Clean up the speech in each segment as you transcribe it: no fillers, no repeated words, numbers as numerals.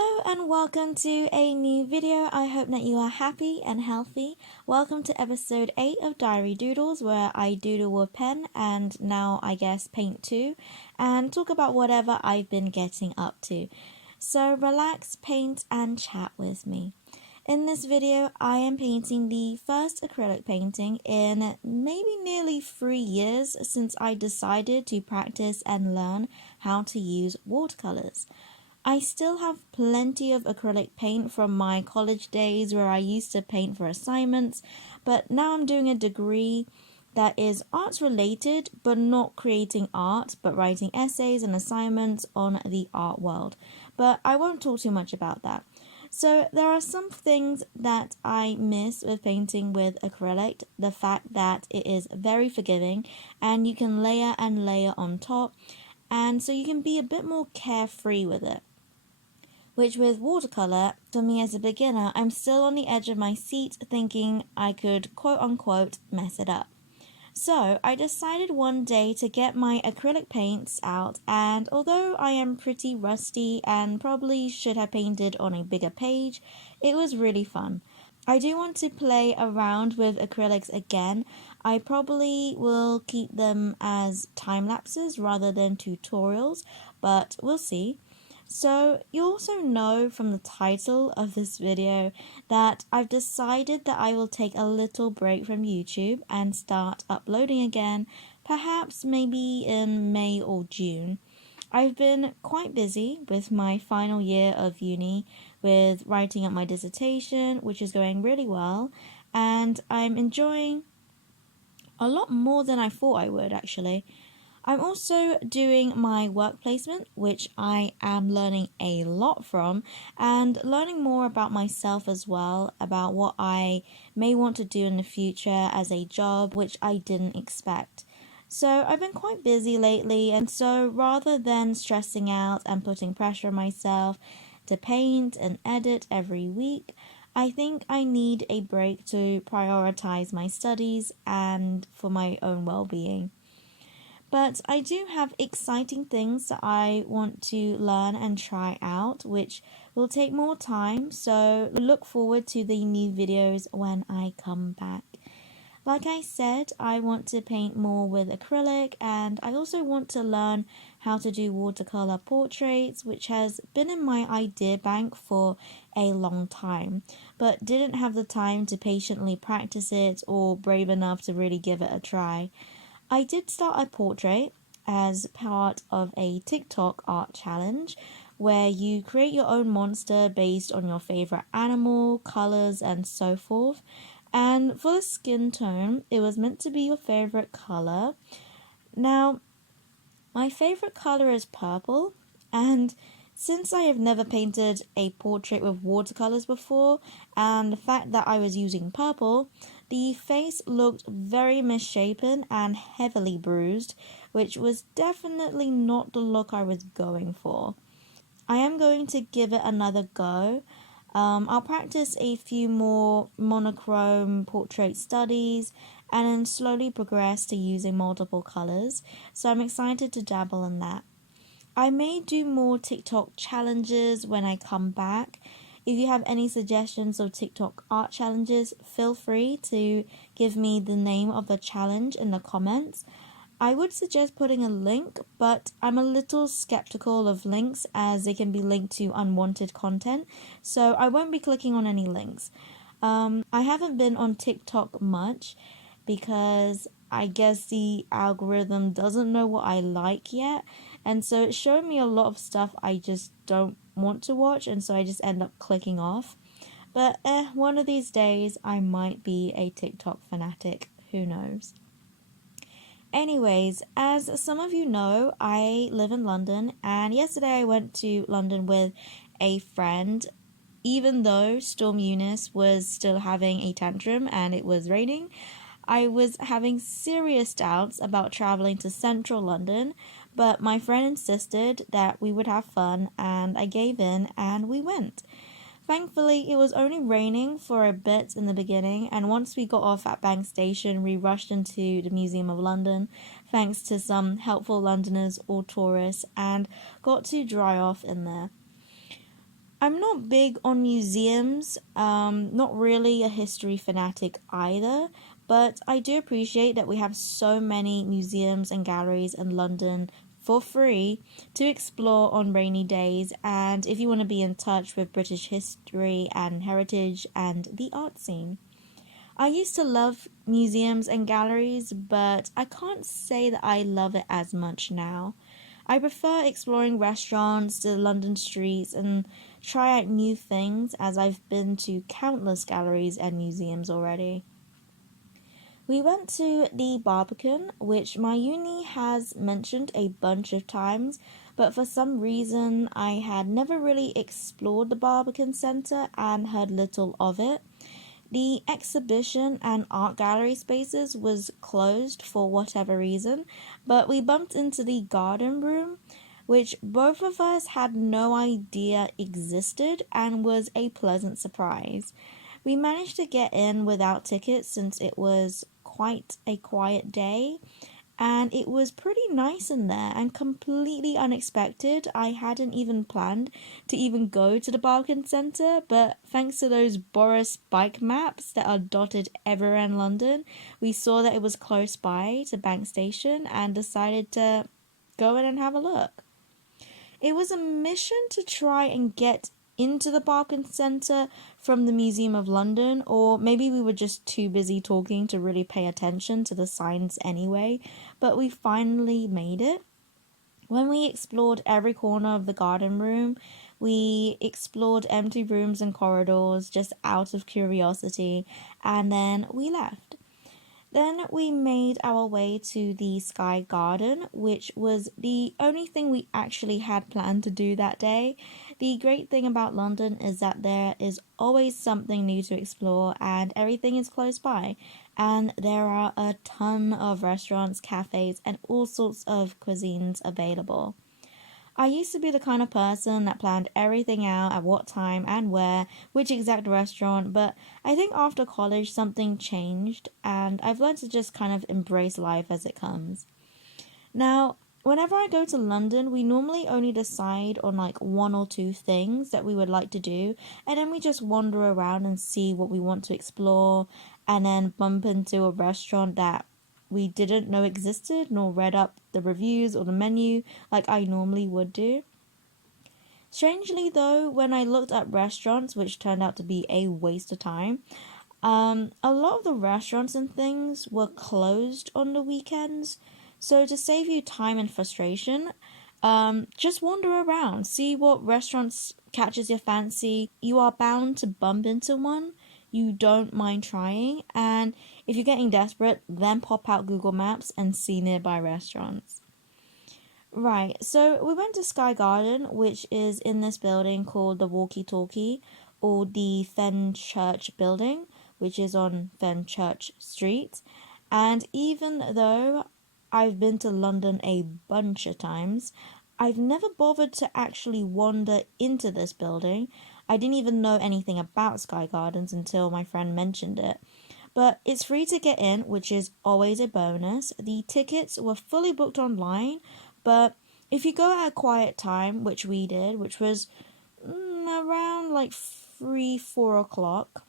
Hello and welcome to a new video. I hope that you are happy and healthy. Welcome to episode 8 of Diary Doodles, where I doodle with pen and now I guess paint too, and talk about whatever I've been getting up to. So relax, paint and chat with me. In this video, I am painting the first acrylic painting in maybe nearly 3 years since I decided to practice and learn how to use watercolors. I still have plenty of acrylic paint from my college days where I used to paint for assignments, but now I'm doing a degree that is arts related, but not creating art, but writing essays and assignments on the art world. But I won't talk too much about that. So there are some things that I miss with painting with acrylic. The fact that it is very forgiving and you can layer and layer on top, and so you can be a bit more carefree with it. Which with watercolor, for me as a beginner, I'm still on the edge of my seat thinking I could quote unquote mess it up. So I decided one day to get my acrylic paints out, and although I am pretty rusty and probably should have painted on a bigger page, it was really fun. I do want to play around with acrylics again. I probably will keep them as time lapses rather than tutorials, but we'll see. So you also know from the title of this video that I've decided that I will take a little break from YouTube and start uploading again, perhaps maybe in May or June. I've been quite busy with my final year of uni with writing up my dissertation, which is going really well, and I'm enjoying a lot more than I thought I would actually. I'm also doing my work placement, which I am learning a lot from, and learning more about myself as well, about what I may want to do in the future as a job, which I didn't expect. So I've been quite busy lately, and so rather than stressing out and putting pressure on myself to paint and edit every week, I think I need a break to prioritize my studies and for my own well-being. But I do have exciting things that I want to learn and try out, which will take more time, so look forward to the new videos when I come back. Like I said, I want to paint more with acrylic, and I also want to learn how to do watercolor portraits, which has been in my idea bank for a long time, but didn't have the time to patiently practice it or brave enough to really give it a try. I did start a portrait as part of a TikTok art challenge where you create your own monster based on your favorite animal, colors, and so forth. And for the skin tone, it was meant to be your favorite color. Now, my favorite color is purple, and since I have never painted a portrait with watercolors before, and the fact that I was using purple, the face looked very misshapen and heavily bruised, which was definitely not the look I was going for. I am going to give it another go. I'll practice a few more monochrome portrait studies and then slowly progress to using multiple colors, so I'm excited to dabble in that. I may do more TikTok challenges when I come back. If you have any suggestions of TikTok art challenges, feel free to give me the name of the challenge in the comments. I would suggest putting a link, but I'm a little skeptical of links as they can be linked to unwanted content, so I won't be clicking on any links. I haven't been on TikTok much because I guess the algorithm doesn't know what I like yet, and so it's showing me a lot of stuff I just don't want to watch, and so I just end up clicking off. But one of these days I might be a TikTok fanatic, who knows. Anyways, as some of you know, I live in London, and yesterday I went to London with a friend. Even though Storm Eunice was still having a tantrum and it was raining, I was having serious doubts about traveling to central London, but my friend insisted that we would have fun, and I gave in and we went. Thankfully, it was only raining for a bit in the beginning, and once we got off at Bank Station, we rushed into the Museum of London, thanks to some helpful Londoners or tourists, and got to dry off in there. I'm not big on museums, not really a history fanatic either, but I do appreciate that we have so many museums and galleries in London for free to explore on rainy days. And if you want to be in touch with British history and heritage and the art scene. I used to love museums and galleries, but I can't say that I love it as much now. I prefer exploring restaurants, the London streets, and try out new things as I've been to countless galleries and museums already. We went to the Barbican, which my uni has mentioned a bunch of times, but for some reason I had never really explored the Barbican Centre and heard little of it. The exhibition and art gallery spaces was closed for whatever reason, but we bumped into the garden room, which both of us had no idea existed and was a pleasant surprise. We managed to get in without tickets since it was quite a quiet day, and it was pretty nice in there and completely unexpected. I hadn't even planned to even go to the Barbican Centre, but thanks to those Boris bike maps that are dotted everywhere in London, we saw that it was close by to Bank Station and decided to go in and have a look. It was a mission to try and get into the Barbican Centre from the Museum of London, or maybe we were just too busy talking to really pay attention to the signs anyway, but we finally made it. When we explored every corner of the garden room, we explored empty rooms and corridors just out of curiosity, and then we left. Then we made our way to the Sky Garden, which was the only thing we actually had planned to do that day. The great thing about London is that there is always something new to explore and everything is close by. And there are a ton of restaurants, cafes, and all sorts of cuisines available. I used to be the kind of person that planned everything out at what time and where, which exact restaurant, but I think after college something changed and I've learned to just kind of embrace life as it comes. Now, whenever I go to London, we normally only decide on like one or two things that we would like to do, and then we just wander around and see what we want to explore, and then bump into a restaurant that we didn't know existed nor read up the reviews or the menu like I normally would do. Strangely, though, when I looked at restaurants, which turned out to be a waste of time, a lot of the restaurants and things were closed on the weekends. So to save you time and frustration, just wander around, see what restaurants catches your fancy. You are bound to bump into one you don't mind trying, and if you're getting desperate, then pop out Google Maps and see nearby restaurants. Right, so we went to Sky Garden, which is in this building called the Walkie Talkie, or the Fenchurch Building, which is on Fenchurch Street. And even though I've been to London a bunch of times, I've never bothered to actually wander into this building. I didn't even know anything about Sky Gardens until my friend mentioned it. But it's free to get in, which is always a bonus. The tickets were fully booked online, but if you go at a quiet time, which we did, which was around like 3-4 o'clock,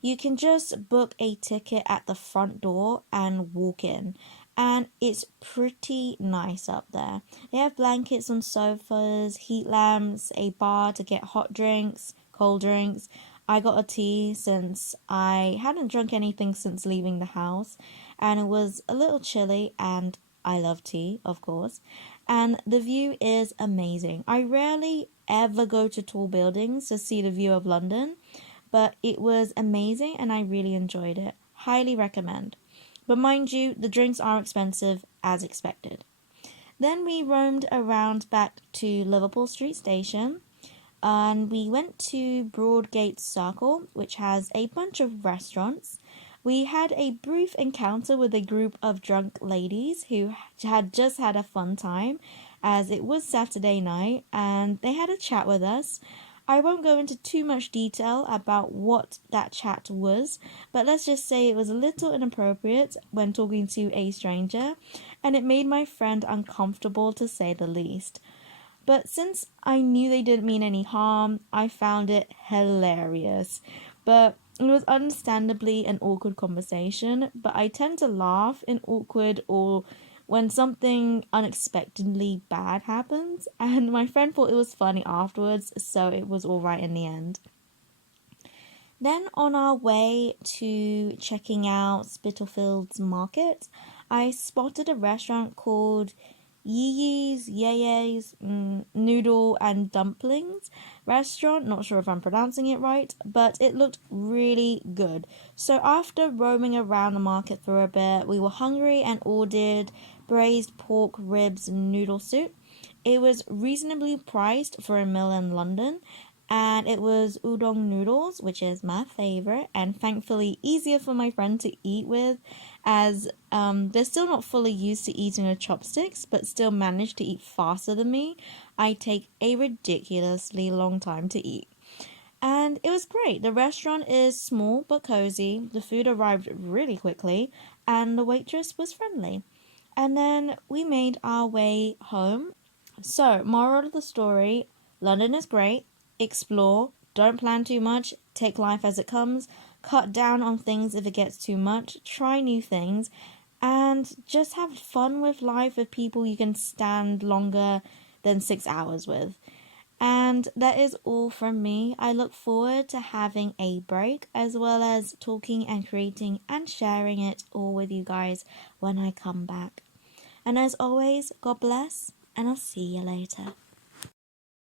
you can just book a ticket at the front door and walk in. And it's pretty nice up there. They have blankets on sofas, heat lamps, a bar to get hot drinks, cold drinks. I got a tea since I hadn't drunk anything since leaving the house, and it was a little chilly, and I love tea, of course. And the view is amazing. I rarely ever go to tall buildings to see the view of London, but it was amazing and I really enjoyed it. Highly recommend. But mind you, the drinks are expensive as expected. Then we roamed around back to Liverpool Street Station and we went to Broadgate Circle, which has a bunch of restaurants. We had a brief encounter with a group of drunk ladies who had just had a fun time as it was Saturday night and they had a chat with us. I won't go into too much detail about what that chat was, but let's just say it was a little inappropriate when talking to a stranger, and it made my friend uncomfortable to say the least. But since I knew they didn't mean any harm, I found it hilarious. But it was understandably an awkward conversation, but I tend to laugh in awkward or when something unexpectedly bad happens, and my friend thought it was funny afterwards, so it was alright in the end. Then, on our way to checking out Spitalfields Market, I spotted a restaurant called Yiyi's Yeye's Noodle and Dumplings restaurant. Not sure if I'm pronouncing it right, but it looked really good. So, after roaming around the market for a bit, we were hungry and ordered braised pork ribs noodle soup. It was reasonably priced for a meal in London, and it was udon noodles, which is my favorite, and thankfully easier for my friend to eat with, as they're still not fully used to eating with chopsticks, but still manage to eat faster than me. I take a ridiculously long time to eat. And it was great. The restaurant is small but cozy, the food arrived really quickly, and the waitress was friendly. And then we made our way home. So, moral of the story, London is great. Explore, don't plan too much, take life as it comes, cut down on things if it gets too much, try new things, and just have fun with life with people you can stand longer than 6 hours with. And that is all from me. I look forward to having a break as well as talking and creating and sharing it all with you guys when I come back. And as always, God bless, and I'll see you later.